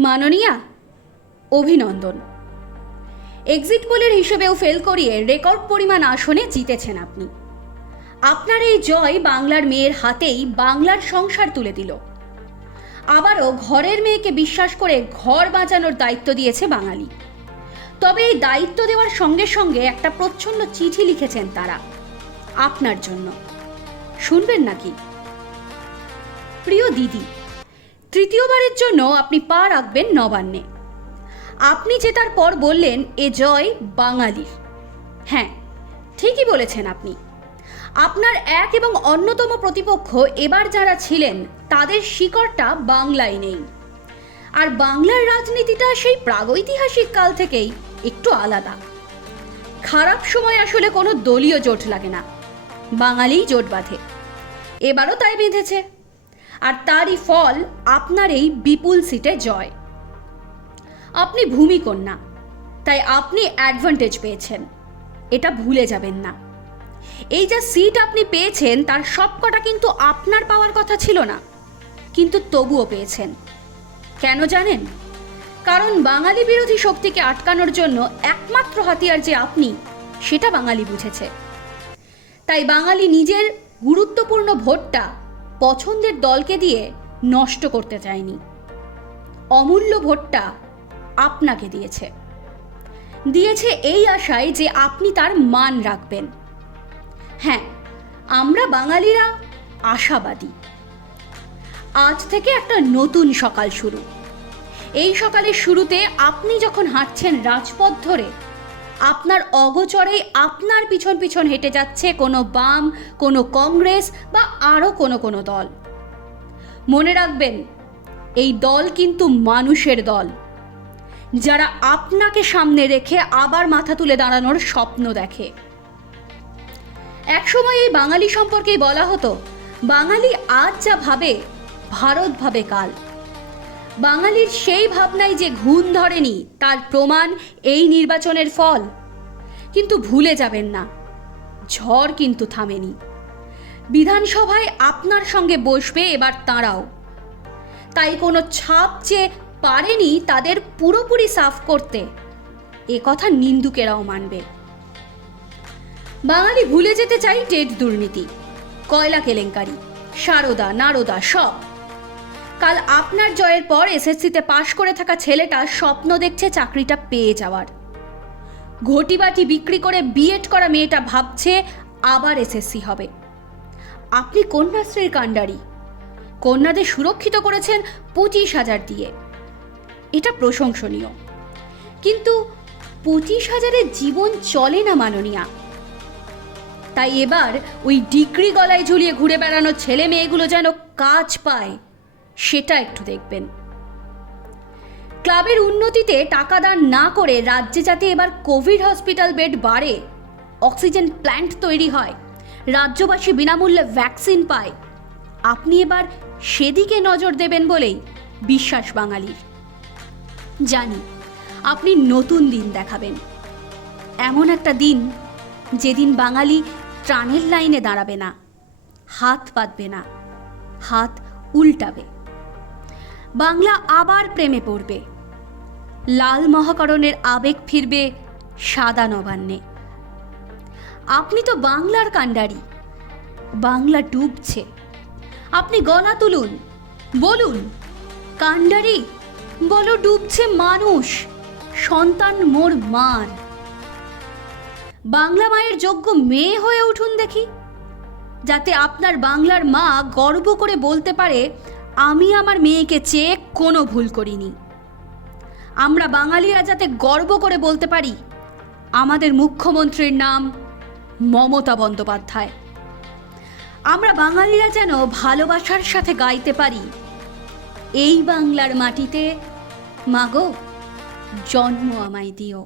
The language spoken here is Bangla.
মাননীয়া অভিনন্দন। এক্সিট পোলের হিসেবেও ফেল করিয়ে রেকর্ড পরিমাণ আসনে জিতেছেন আপনি। আপনার এই জয় বাংলার মেয়ের হাতেই বাংলার সংসার তুলে দিল। আবারও ঘরের মেয়েকে বিশ্বাস করে ঘর বাঁচানোর দায়িত্ব দিয়েছে বাঙালি। তবে এই দায়িত্ব দেওয়ার সঙ্গে সঙ্গে একটা প্রচ্ছন্ন চিঠি লিখেছেন তারা। আপনার জন্য। শুনবেন নাকি? প্রিয় দিদি তৃতীয়বারের জন্য আপনি পা রাখবেন নবান্নে। আপনি জেতার পর বললেন, এ জয় বাঙালির। হ্যাঁ ঠিকই বলেছেন আপনি। আপনার এক এবং অন্যতম প্রতিপক্ষ এবার যারা ছিলেন, তাদের শিকড়টা বাংলায় নেই। আর বাংলার রাজনীতিটা সেই প্রাগৈতিহাসিক কাল থেকেই একটু আলাদা। খারাপ সময় আসলে কোনো দলীয় জোট লাগে না। বাঙালিই জোট বাঁধে। এবারও তাই বেঁধেছে। আর তারই ফল আপনার এই বিপুল সিটে জয়। আপনি ভূমিকন্যা তাই আপনি অ্যাডভান্টেজ পেয়েছেন। এটা ভুলে যাবেন না। এই যা সিট আপনি পেয়েছেন, তার সবকটা কিন্তু আপনার পাওয়ার কথা ছিল না, কিন্তু তবুও পেয়েছেন। কেন জানেন? কারণ বাঙালি বিরোধী শক্তিকে আটকানোর জন্য একমাত্র হাতিয়ার যে আপনি, সেটা বাঙালি বুঝেছে। তাই বাঙালি নিজের গুরুত্বপূর্ণ ভোটটা পছন্দের দলকে দিয়ে নষ্ট করতে চায়নি। অমূল্য ভোটটা আপনাকে দিয়েছে। দিয়েছে এই আশায় যে আপনি তার মান রাখবেন। হ্যাঁ আমরা বাঙালিরা আশাবাদী। আজ থেকে একটা নতুন সকাল শুরু। এই সকালের শুরুতে আপনি যখন হাঁটছেন রাজপথ ধরে আপনার অগোচরেই আপনার পিছন পিছন হেঁটে যাচ্ছে কোনো বাম, কোনো কংগ্রেস বা আরও কোনো কোনো দল। মনে রাখবেন, এই দল কিন্তু মানুষের দল। যারা আপনাকে সামনে রেখে আবার মাথা তুলে দাঁড়ানোর স্বপ্ন দেখে। একসময় এই বাঙালি সম্পর্কেই বলা হতো, বাঙালি আজ যা ভাবে, ভারত ভাবে কাল। বাঙালির সেই ভাবনায় যে ঘুণ ধরেনি, তার প্রমাণ এই নির্বাচনের ফল। কিন্তু ভুলে যাবেন না, ঝড় কিন্তু থামেনি। বিধানসভায় আপনার সঙ্গে বসবে এবার তাঁরাও। তাই কোনো ছাপ যে পারেনি তাদের পুরোপুরি সাফ করতে, এ কথা নিন্দুকেরাও মানবে। বাঙালি ভুলে যেতে চাই টেট দুর্নীতি, কয়লা কেলেঙ্কারি, সারদা, নারদা, সব। কাল আপনার জয়ের পর এসএসসিতে পাশ করে থাকা ছেলেটা স্বপ্ন দেখছে চাকরিটা পেয়ে যাওয়ার। ঘটিবাটি বিক্রি করে বিএড করা মেয়েটা ভাবছে আবার এসএসসি হবে। আপনি কন্যাশ্রীর কাণ্ডারি। কন্যাদের সুরক্ষিত করেছেন পঁচিশ হাজার দিয়ে। এটা প্রশংসনীয়। কিন্তু পঁচিশ হাজারের জীবন চলে না মাননীয়া। তাই এবার ওই ডিগ্রি গলায় ঝুলিয়ে ঘুরে বেড়ানো ছেলে মেয়েগুলো যেন কাজ পায়। সেটা একটু দেখবেন। ক্লাবের উন্নতিতে টাকা দান না করে রাজ্যে যাতে এবার কোভিড হসপিটাল বেড বাড়ে, অক্সিজেন প্ল্যান্ট তৈরি হয়, রাজ্যবাসী বিনামূল্যে ভ্যাকসিন পায়, আপনি এবার সেদিকে নজর দেবেন বলেই বিশ্বাস বাঙালির। জানি, আপনি নতুন দিন দেখাবেন। এমন একটা দিন যেদিন বাঙালি ত্রাণের লাইনে দাঁড়াবে না, হাত পাতবে না, হাত উল্টাবে। বাংলা আবার প্রেমে পড়বে। লাল মহাকরণের আবেগ ফিরবে সাদা নবান্নে। আপনি তো বাংলার কাণ্ডারি। বাংলা ডুবছে। আপনি গলা তুলুন। বলুন, কাণ্ডারি? বলো, ডুবছে মানুষ। সন্তান মোর মার। বাংলা মায়ের যোগ্য মেয়ে হয়ে উঠুন দেখি। যাতে আপনার বাংলার মা গর্ব করে বলতে পারে আমি আমার মেয়েকে চেয়ে কোনো ভুল করিনি। আমরা বাঙালিরা যাতে গর্ব করে বলতে পারি, আমাদের মুখ্যমন্ত্রীর নাম মমতা বন্দ্যোপাধ্যায়। আমরা বাঙালিরা যেন ভালোবাসার সাথে গাইতে পারি, এই বাংলার মাটিতে মাগো জন্ম আমায় দিও।